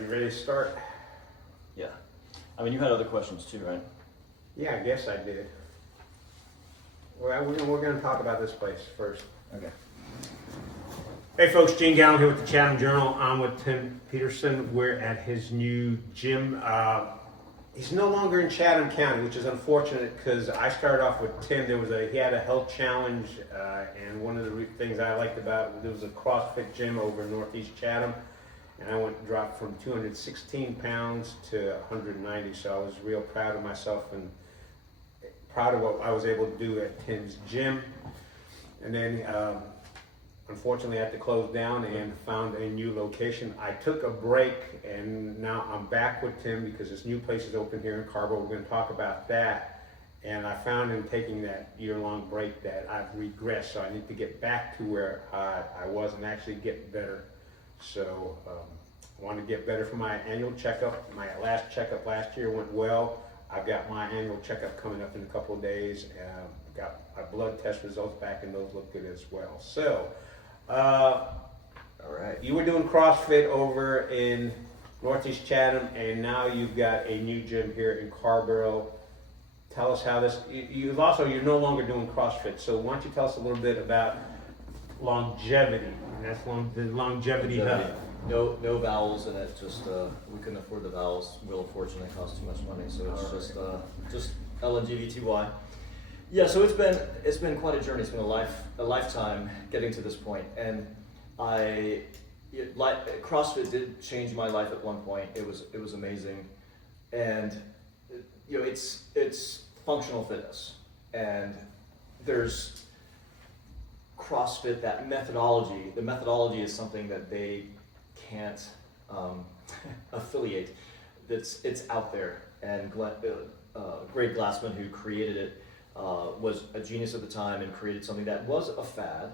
Are you ready to start? Yeah. I mean, you had other questions too, right? Yeah, I guess I did. Well, we're going to talk about this place first. Okay. Hey folks, Gene Galin here with the Chatham Journal. I'm with Tim Pedersen. We're at his new gym. He's no longer in Chatham County, which is unfortunate because I started off with Tim. He had a health challenge, and one of the things I liked about it, there was a CrossFit gym over in Northeast Chatham, and I dropped from 216 pounds to 190. So I was real proud of myself and proud of what I was able to do at Tim's gym. And then unfortunately I had to close down and found a new location. I took a break and now I'm back with Tim because this new place is open here in Carrboro. We're going to talk about that. And I found in taking that year-long break that I've regressed, so I need to get back to where I was and actually get better. So I want to get better for my annual checkup. My last checkup last year went well. I've got my annual checkup coming up in a couple of days. Got my blood test results back and those look good as well. So, all right. You were doing CrossFit over in Northeast Chatham, and now you've got a new gym here in Carrboro. Tell us how this. You're no longer doing CrossFit. So why don't you tell us a little bit about longevity? And that's the longevity hub. No vowels in it. Just we couldn't afford the vowels. Wheel of Fortune, they cost too much money, so it's just lvty. Yeah, so it's been quite a journey. It's been a lifetime getting to this point, and CrossFit did change my life at one point. It was amazing, and it's functional fitness, and there's CrossFit, that methodology. The methodology is something that they can't affiliate. It's out there, and Greg Glassman, who created it, was a genius at the time and created something that was a fad,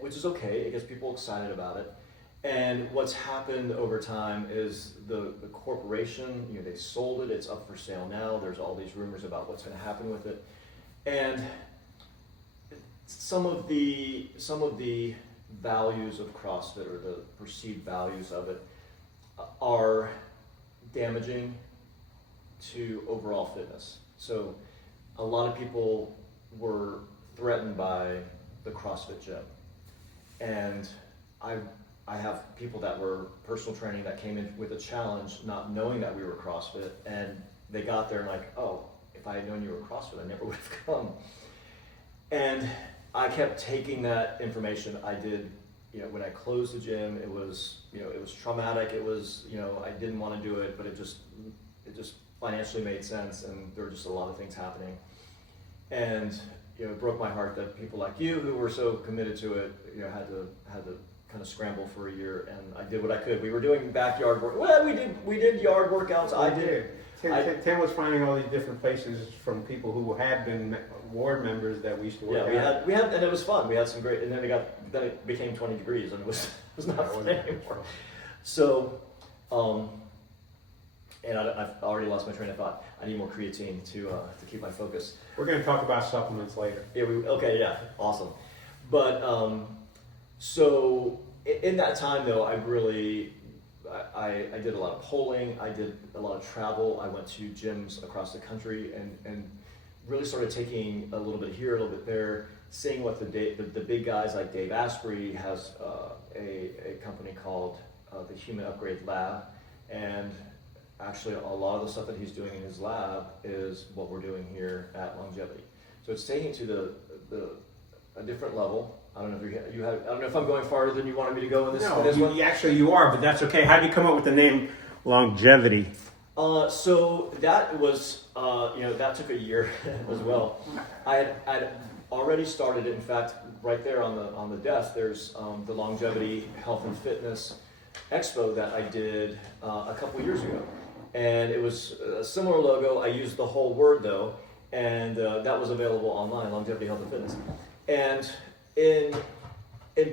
which is okay. It gets people excited about it. And what's happened over time is the corporation, they sold it. It's up for sale now. There's all these rumors about what's going to happen with it, and some of the values of CrossFit, or the perceived values of it, are damaging to overall fitness. So a lot of people were threatened by the CrossFit gym, and I have people that were personal training that came in with a challenge, not knowing that we were CrossFit, and they got there and like, oh, if I had known you were CrossFit, I never would have come. And I kept taking that information. I did, when I closed the gym, it was traumatic. It was, I didn't want to do it, but it just financially made sense, and there were just a lot of things happening. And it broke my heart that people like you, who were so committed to it, had to kind of scramble for a year. And I did what I could. We were doing backyard work. Well, we did yard workouts. I did. Tim was finding all these different places from people who had been ward members that we used to work at. Yeah, we had, and it was fun. We had some great, and then it became 20 degrees, and it was not fun anymore. So, and I've already lost my train of thought. I need more creatine to keep my focus. We're going to talk about supplements later. Yeah, awesome. But so in that time though, I did a lot of polling. I did a lot of travel. I went to gyms across the country and really started taking a little bit here, a little bit there, seeing what the big guys like Dave Asprey has a company called the Human Upgrade Lab, and actually a lot of the stuff that he's doing in his lab is what we're doing here at Longevity. So it's taking to a different level. I don't know if I don't know if I'm going farther than you wanted me to go in this. No, one. Actually you are, but that's okay. How did you come up with the name Longevity? So that was, that took a year as well. I'd already started it. In fact, right there on the desk, there's the Longevity Health and Fitness Expo that I did a couple years ago, and it was a similar logo. I used the whole word though, and that was available online, Longevity Health and Fitness. And in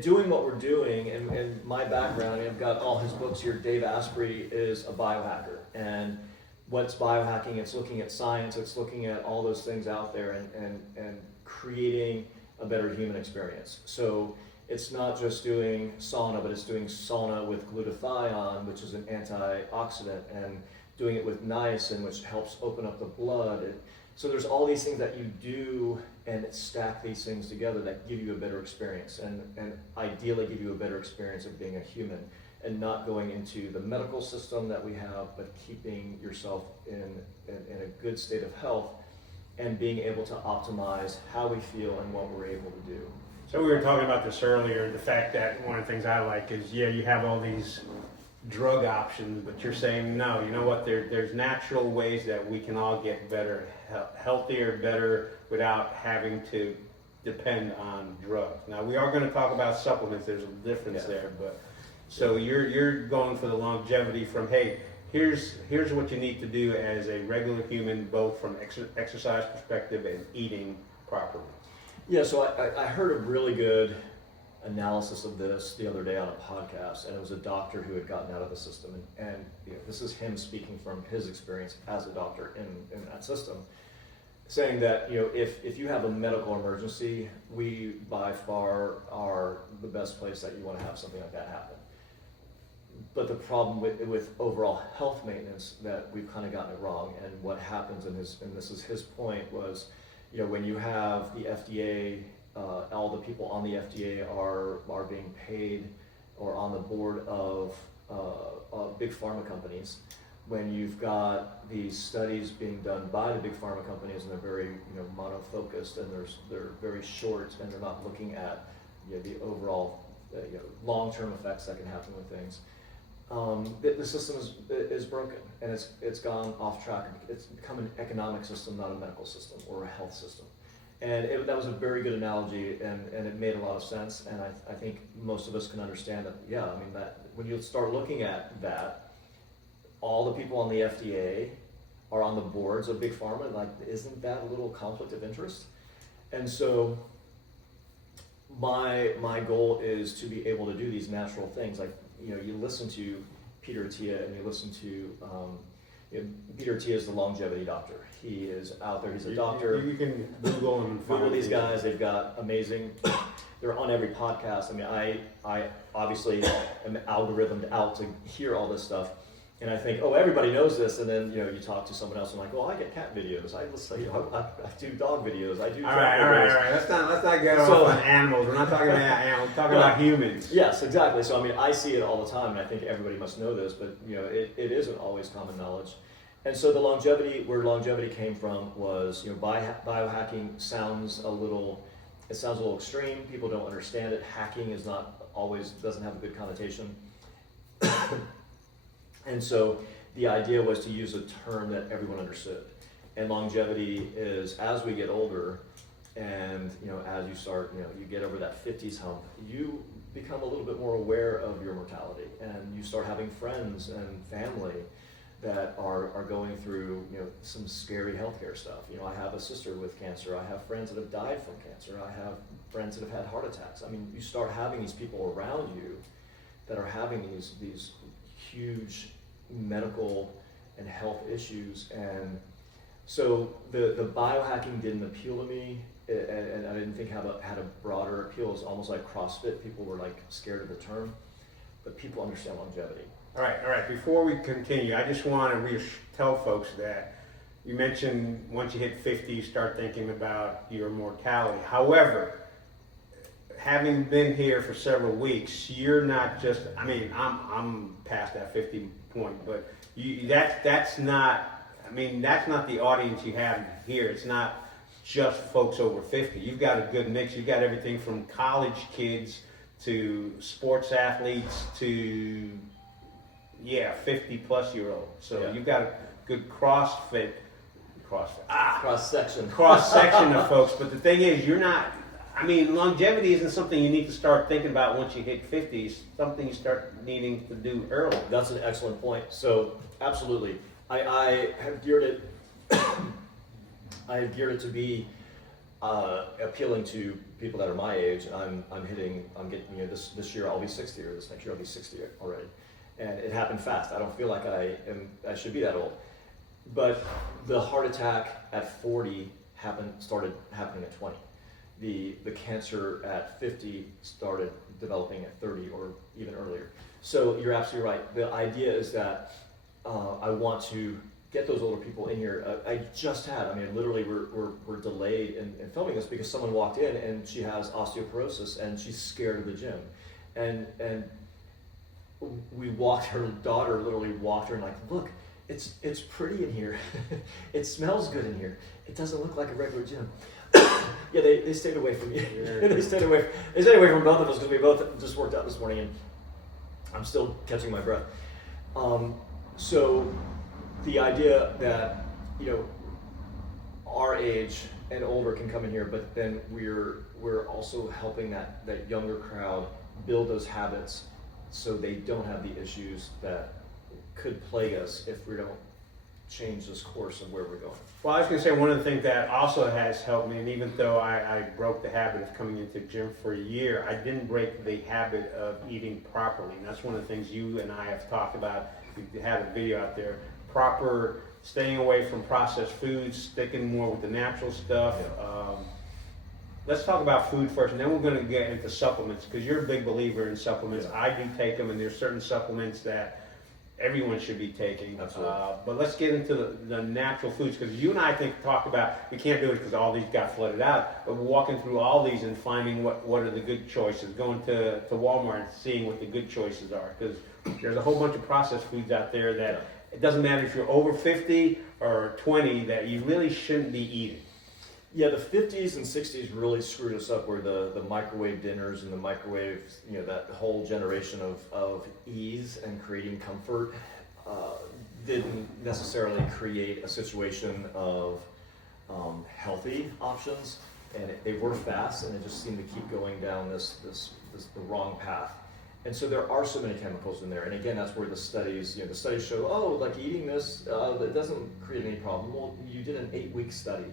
doing what we're doing, and my background, I've got all his books here. Dave Asprey is a biohacker, and what's biohacking? It's looking at science. It's looking at all those things out there and creating a better human experience. So it's not just doing sauna, but it's doing sauna with glutathione, which is an antioxidant, and doing it with niacin, which helps open up the blood. So there's all these things that you do and stack these things together that give you a better experience, and ideally give you a better experience of being a human, and not going into the medical system that we have, but keeping yourself in a good state of health and being able to optimize how we feel and what we're able to do. So we were talking about this earlier, the fact that one of the things I like is, yeah, you have all these drug options, but you're saying, no, you know what, there's natural ways that we can all get better, healthier, better, without having to depend on drugs. Now, we are going to talk about supplements, there's a difference there, but so you're going for the longevity from, hey, here's what you need to do as a regular human, both from exercise perspective and eating properly. Yeah, so I heard a really good analysis of this the other day on a podcast, and it was a doctor who had gotten out of the system, and this is him speaking from his experience as a doctor in that system, saying that if you have a medical emergency, we by far are the best place that you want to have something like that happen. But the problem with overall health maintenance, that we've kind of gotten it wrong, and what happens and this is his point, was when you have the FDA, all the people on the FDA are being paid or on the board of big pharma companies. When you've got these studies being done by the big pharma companies, and they're very monofocused, and they're very short, and they're not looking at the overall long-term effects that can happen with things. The system is broken, and it's gone off track. It's become an economic system, not a medical system or a health system. And that was a very good analogy, and it made a lot of sense. And I think most of us can understand that. Yeah, I mean, that when you start looking at that, all the people on the FDA are on the boards of big pharma. Like, isn't that a little conflict of interest? And so my goal is to be able to do these natural things. Like, you listen to Peter Attia, and you listen to Peter Attia is the longevity doctor. He is out there. He's a doctor. You can Google him and find Google these guys. They've got amazing. They're on every podcast. I mean, I obviously am algorithmed out to hear all this stuff, and I think, oh, everybody knows this. And then you talk to someone else, and like, well, I get cat videos. I do dog videos. I do. All right. Let's not get off on animals. We're not talking about animals. We're talking about humans. Yes, exactly. So I mean, I see it all the time, and I think everybody must know this, but it isn't always common knowledge. And so where longevity came from was, biohacking sounds a little extreme. People don't understand it. Hacking doesn't have a good connotation. And so the idea was to use a term that everyone understood. And longevity is, as we get older, and as you start, you get over that 50s hump, you become a little bit more aware of your mortality, and you start having friends and family that are going through some scary healthcare stuff. I have a sister with cancer. I have friends that have died from cancer. I have friends that have had heart attacks. I mean, you start having these people around you that are having these huge medical and health issues, and so the biohacking didn't appeal to me, and I didn't think had a broader appeal. It's almost like CrossFit. People were like scared of the term, but people understand longevity. All right. Before we continue, I just want to tell folks that you mentioned once you hit 50, you start thinking about your mortality. However, having been here for several weeks, you're not just. I mean, I'm past that 50 point, but that's not. I mean, that's not the audience you have here. It's not just folks over 50. You've got a good mix. You've got everything from college kids to sports athletes to 50 plus year olds. So you've got a good cross section of folks. But the thing is, you're not. I mean, longevity isn't something you need to start thinking about once you hit 50. It's something you start needing to do early. That's an excellent point. So absolutely, I have geared it. I have geared it to be appealing to people that are my age. I'm getting this year I'll be 60, or this next year I'll be 60 already, and it happened fast. I don't feel like I should be that old, but the heart attack at 40 started happening at 20. the cancer at 50 started developing at 30 or even earlier. So you're absolutely right. The idea is that I want to get those older people in here. Literally we're delayed in filming this because someone walked in and she has osteoporosis and she's scared of the gym. And her daughter literally walked her and like, look, it's pretty in here. It smells good in here. It doesn't look like a regular gym. Yeah, they stayed away from me. They stayed away from both of us because we both just worked out this morning and I'm still catching my breath. So the idea that, our age and older can come in here, but then we're also helping that younger crowd build those habits so they don't have the issues that could plague us if we don't change this course of where we're going. Well, I was going to say one of the things that also has helped me, and even though I broke the habit of coming into the gym for a year, I didn't break the habit of eating properly. And that's one of the things you and I have talked about. We have a video out there. Proper staying away from processed foods, sticking more with the natural stuff. Let's talk about food first, and then we're going to get into supplements, because you're a big believer in supplements. Yeah. I do take them, and there's certain supplements that everyone should be taking. Absolutely. But let's get into the natural foods, because you and I talked about, we can't do it because all these got flooded out, but we're walking through all these and finding what are the good choices, going to Walmart and seeing what the good choices are, because there's a whole bunch of processed foods out there that it doesn't matter if you're over 50 or 20 that you really shouldn't be eating. Yeah, the 50s and 60s really screwed us up, where the microwave dinners and the microwave, that whole generation of ease and creating comfort didn't necessarily create a situation of healthy options, and they were fast, and it just seemed to keep going down the wrong path. And so there are so many chemicals in there, and again, that's where the studies show, like eating this, that doesn't create any problem. Well, you did an 8-week study.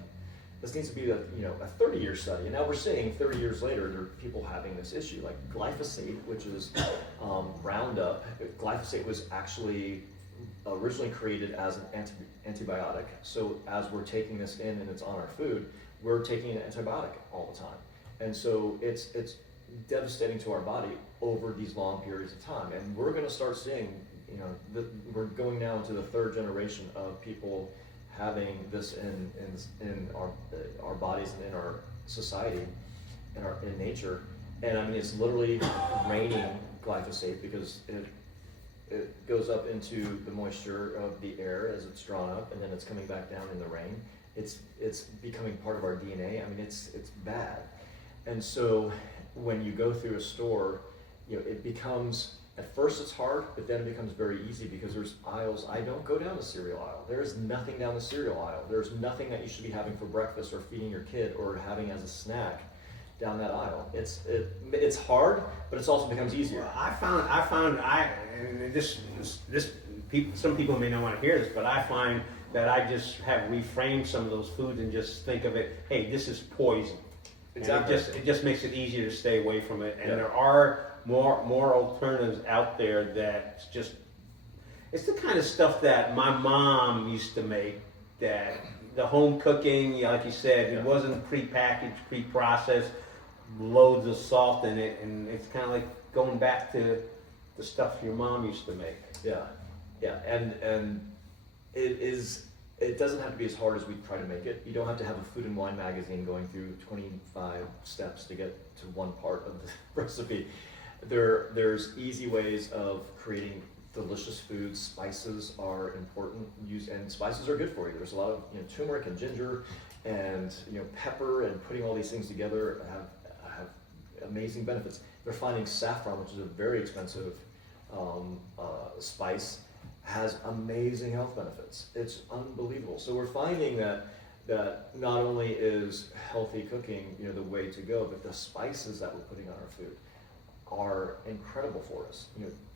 This needs to be a 30-year study, and now we're seeing 30 years later there are people having this issue, like glyphosate, which is Roundup. Glyphosate was actually originally created as an antibiotic. So as we're taking this in and it's on our food, we're taking an antibiotic all the time, and so it's devastating to our body over these long periods of time. And we're going to start seeing, we're going now into the third generation of people having this in our bodies and in our society, in nature. And I mean, it's literally raining glyphosate because it goes up into the moisture of the air as it's drawn up, and then it's coming back down in the rain. It's becoming part of our DNA. I mean, it's bad. And so when you go through a store, it becomes, at first it's hard, but then it becomes very easy because there's aisles. I don't go down the cereal aisle. There's nothing down the cereal aisle. There's nothing that you should be having for breakfast or feeding your kid or having as a snack down that aisle. It's hard, but it also becomes easier. Well, I found some people may not want to hear this, but I find that I just have reframed some of those foods and just think of it, hey, this is poison. Exactly. It just makes it easier to stay away from it. And there are more alternatives out there that it's the kind of stuff that my mom used to make, that the home cooking, like you said, it wasn't prepackaged, pre-processed, loads of salt in it, and it's kind of like going back to the stuff your mom used to make. Yeah, and it doesn't have to be as hard as we try to make it. You don't have to have a Food and Wine magazine going through 25 steps to get to one part of the recipe. There's easy ways of creating delicious foods. Spices are important, and spices are good for you. There's a lot of turmeric and ginger and pepper, and putting all these things together have amazing benefits. They're finding saffron, which is a very expensive spice, has amazing health benefits. It's unbelievable. So we're finding that not only is healthy cooking the way to go, but the spices that we're putting on our food are incredible for us.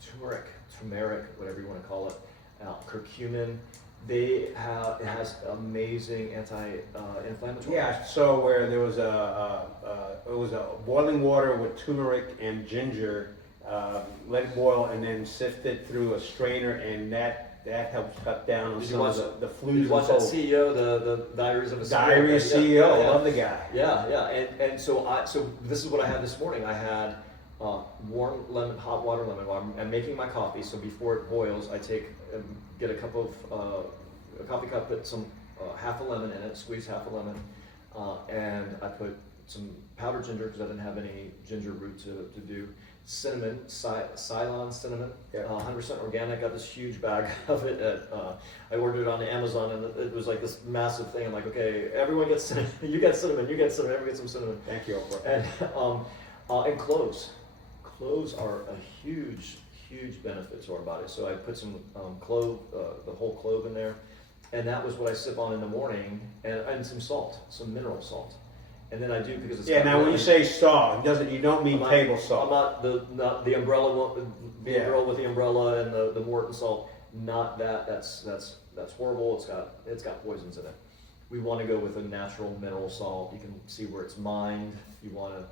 Turmeric, whatever you want to call it, curcumin. It has amazing anti-inflammatory. Yeah. So where there was it was a boiling water with turmeric and ginger. Let it boil and then sift it through a strainer, and that that helps cut down on Did you some watch of the Did flus you and watch that cold. CEO, the Diaries of a CEO? Diary of Yeah, CEO, yeah, yeah. love the guy. Yeah, and so this is what I had this morning. I had warm lemon, hot water, lemon water. I'm making my coffee, so before it boils, I get a cup of a coffee cup, put some half a lemon in it, squeeze half a lemon, and I put some powdered ginger because I didn't have any ginger root to do. Cinnamon, Ceylon cinnamon, Yeah. 100% organic. Got this huge bag of it. I ordered it on Amazon, and it was like this massive thing. I'm like, okay, everyone gets cinnamon. You get cinnamon. You get cinnamon. Everyone gets some cinnamon. Thank you, Oprah. And cloves. Cloves are a huge benefit to our body. So I put some clove, the whole clove in there, and that was what I sip on in the morning, and some salt, some mineral salt. And then I do because it's Now when you say salt, you don't mean table salt. I'm not the umbrella one, the Yeah. girl with the umbrella and the Morton salt. Not that. That's horrible. It's got poisons in it. We want to go with a natural mineral salt. You can see where it's mined. You want to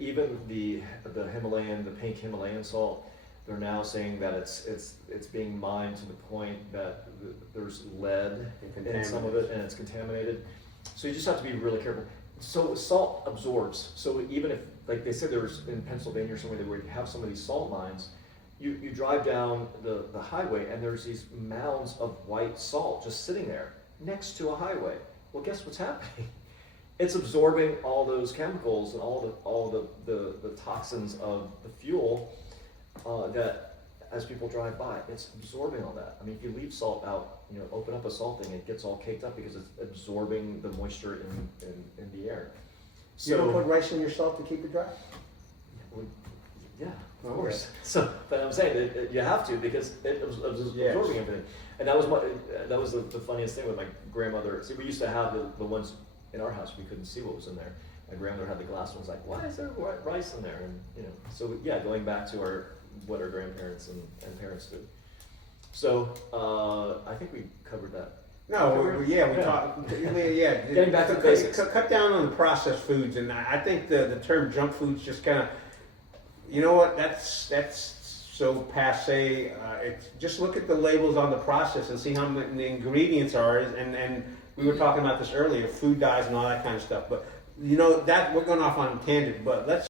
even the Himalayan, the pink Himalayan salt. They're now saying that it's being mined to the point that there's lead in some of it and it's contaminated. So you just have to be really careful. So salt absorbs. So even if, like they said, there was in Pennsylvania or somewhere where you have some of these salt mines, you drive down the highway and there's these mounds of white salt just sitting there next to a highway. Well, guess what's happening? It's absorbing all those chemicals and all the toxins of the fuel that as people drive by, it's absorbing all that. I mean, if you leave salt out, open up a salt thing, it gets all caked up because it's absorbing the moisture in the air. So, You don't put rice in your salt to keep it dry? Yeah, of Okay. course. So, but I'm saying that you have to because it absorbing Yes. everything. And that was the funniest thing with my grandmother. See, we used to have the ones in our house. We couldn't see what was in there. My grandmother had the glass ones. Like, why is there rice in there? And so yeah, going back to what our grandparents and parents did. So I think we covered that. No, we talked. Yeah, Getting back to the basics. Cut down on the processed foods, and I think the term junk foods just kind of, you know what? That's so passe. Just look at the labels on the process and see how many the ingredients are, and we were talking about this earlier, food dyes and all that kind of stuff. But that we're going off on a tangent. But let's